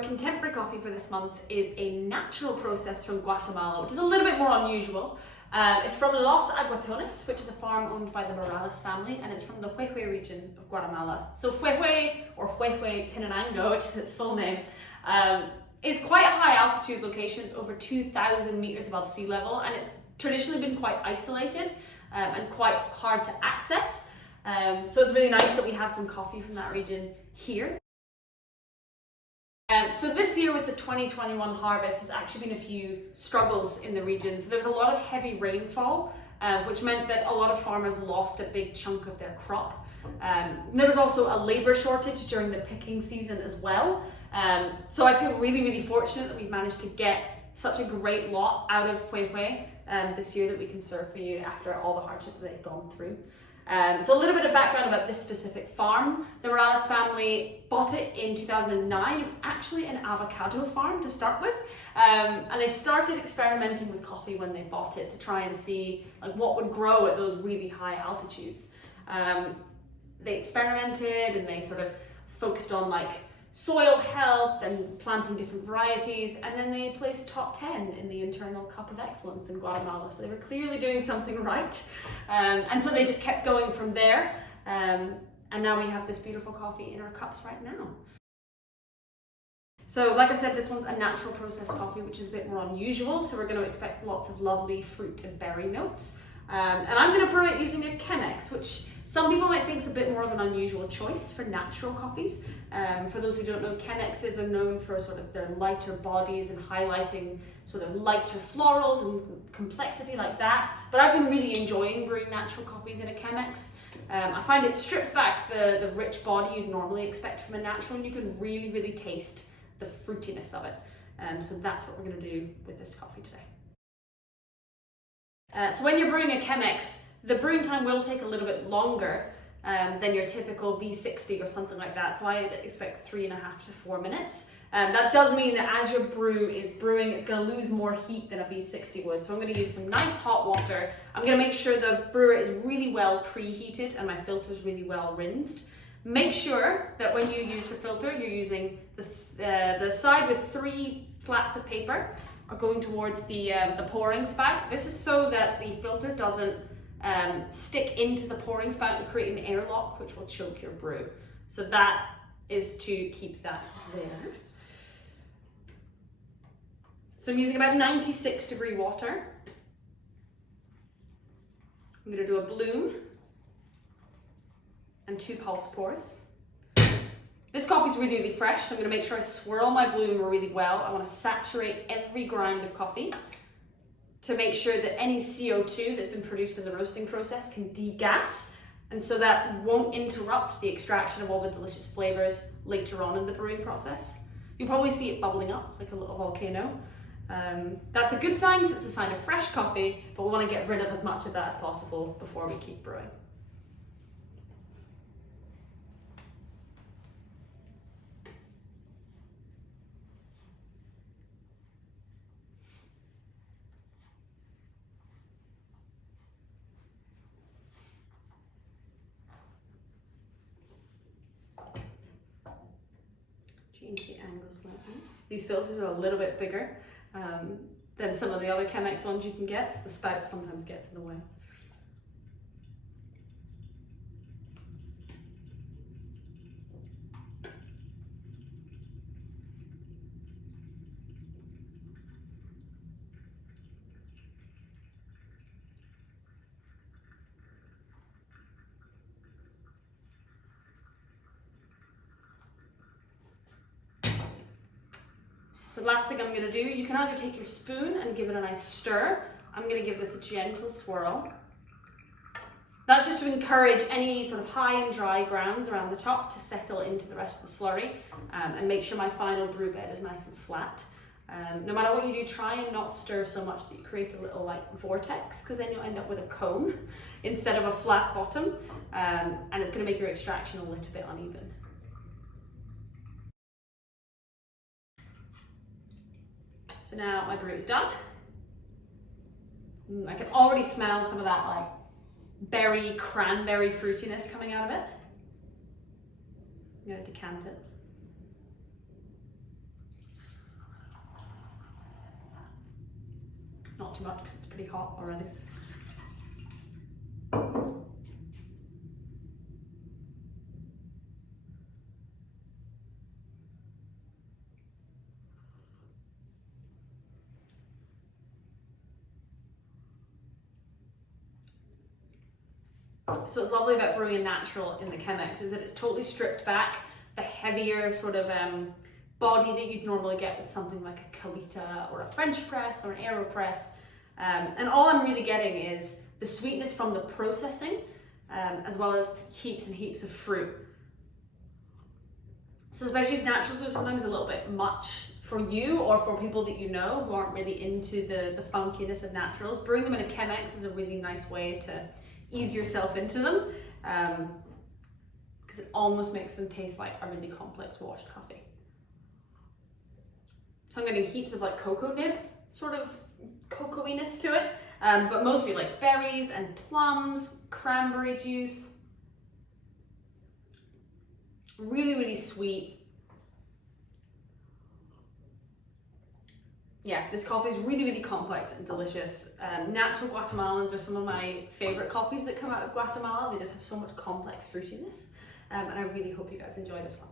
contemporary coffee for this month is a natural process from Guatemala, which is a little bit more unusual. It's from Los Aguacatones, which is a farm owned by the Morales family, and it's from the Huehue region of Guatemala. So Huehue, or Huehuetenango, which is its full name, is quite a high altitude location. It's over 2,000 meters above sea level, and it's traditionally been quite isolated and quite hard to access. So it's really nice that we have some coffee from that region here. So this year with the 2021 harvest, there's actually been a few struggles in the region. So there was a lot of heavy rainfall, which meant that a lot of farmers lost a big chunk of their crop. There was also a labour shortage during the picking season as well. So I feel really, really fortunate that we've managed to get such a great lot out of Huehue this year that we can serve for you after all the hardship that they've gone through. So a little bit of background about this specific farm. The Morales family bought it in 2009. It was actually an avocado farm to start with. And they started experimenting with coffee when they bought it to try and see like what would grow at those really high altitudes. They experimented and they sort of focused on like soil health and planting different varieties, and then they placed top 10 in the internal cup of excellence in Guatemala. So they were clearly doing something right, and so they just kept going from there, and now we have this beautiful coffee in our cups right now. So like I said, this one's a natural processed coffee, which is a bit more unusual, so we're going to expect lots of lovely fruit and berry notes, and I'm going to brew it using a Chemex, which some people might think is a bit more of an unusual choice for natural coffees. For those who don't know, Chemexes are known for sort of their lighter bodies and highlighting sort of lighter florals and complexity like that. But I've been really enjoying brewing natural coffees in a Chemex. I find it strips back the rich body you'd normally expect from a natural, and you can really, really taste the fruitiness of it. So that's what we're going to do with this coffee today. So when you're brewing a Chemex, the brewing time will take a little bit longer than your typical V60 or something like that. So I expect 3.5 to 4 minutes. That does mean that as your brew is brewing, it's going to lose more heat than a V60 would. So I'm going to use some nice hot water. I'm going to make sure the brewer is really well preheated and my filter is really well rinsed. Make sure that when you use the filter, you're using the side with 3 flaps of paper are going towards the pouring spout. This is so that the filter doesn't stick into the pouring spout and create an airlock, which will choke your brew. So that is to keep that there. So I'm using about 96-degree water. I'm going to do a bloom and 2 pulse pours. This coffee is really, really fresh, so I'm going to make sure I swirl my bloom really well. I want to saturate every grind of coffee to make sure that any CO2 that's been produced in the roasting process can degas, and so that won't interrupt the extraction of all the delicious flavors later on in the brewing process. You'll probably see it bubbling up like a little volcano. That's a good sign because it's a sign of fresh coffee, but we want to get rid of as much of that as possible before we keep brewing. Change the angle slightly. These filters are a little bit bigger than some of the other Chemex ones you can get, so the spout sometimes gets in the way. So the last thing I'm going to do, you can either take your spoon and give it a nice stir. I'm going to give this a gentle swirl. That's just to encourage any sort of high and dry grounds around the top to settle into the rest of the slurry, and make sure my final brew bed is nice and flat. No matter what you do, try and not stir so much that you create a little like vortex, because then you'll end up with a cone instead of a flat bottom, and it's going to make your extraction a little bit uneven. So now my brew is done. I can already smell some of that like berry, cranberry fruitiness coming out of it. I'm going to decant it. Not too much because it's pretty hot already. So what's lovely about brewing a natural in the Chemex is that it's totally stripped back the heavier sort of body that you'd normally get with something like a Kalita or a French press or an AeroPress. And all I'm really getting is the sweetness from the processing, as well as heaps and heaps of fruit. So especially if naturals are sometimes a little bit much for you or for people that you know who aren't really into the funkiness of naturals, brewing them in a Chemex is a really nice way to ease yourself into them, because it almost makes them taste like a really complex washed coffee. So I'm getting heaps of like cocoa nib, sort of cocoa-iness to it, but mostly like berries and plums, cranberry juice. Really, really sweet. Yeah, this coffee is really, really complex and delicious. Natural Guatemalans are some of my favorite coffees that come out of Guatemala. They just have so much complex fruitiness, and I really hope you guys enjoy this one.